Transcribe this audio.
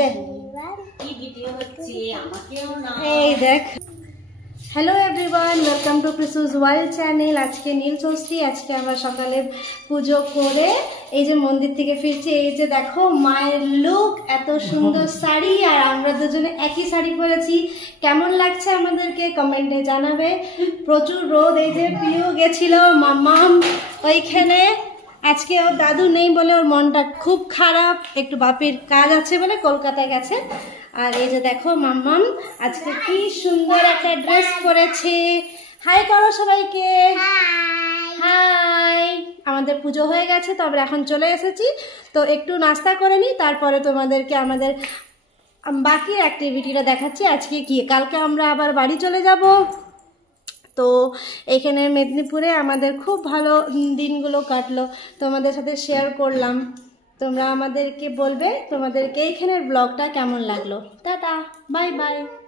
দেখ এই দেখ। Hello everyone, welcome to precious world channel. আজকে নীল ষষ্ঠী। আজকে আমরা সকালে পুজো করে এই যে মন্দির থেকে ফিরছি। এই যে দেখো মায়ের লুক, এত সুন্দর শাড়ি, আর আমরা দুজনে একই শাড়ি পরেছি। কেমন লাগছে আমাদেরকে কমেন্টে জানাবে। প্রচুর রোদ। এই যে পিউ গেছিল মাম্মাম ওইখানে। আজকে ওর দাদু নেই বলে ওর মনটা খুব খারাপ, একটু বাপের কাজ আছে বলে কলকাতায় গেছে। আর এই যে দেখো মাম্মাম আজকে কি সুন্দর একটা ড্রেস পরেছে। হাই করো সবাইকে। হাই। আমাদের পুজো হয়ে গেছে, তবে এখন চলে এসেছি, তো একটু নাস্তা করে নিই, তারপরে তোমাদেরকে আমাদের বাকি অ্যাক্টিভিটিটা দেখাচ্ছি। আজকে কি, কালকে আমরা আবার বাড়ি চলে যাব। তো এখানে মেদিনীপুরে আমাদের খুব ভালো দিনগুলো কাটলো, তোমাদের সাথে শেয়ার করলাম। তোমরা আমাদেরকে বলবে তোমাদেরকে এইখানের ব্লগটা কেমন লাগলো। Tata, bye bye.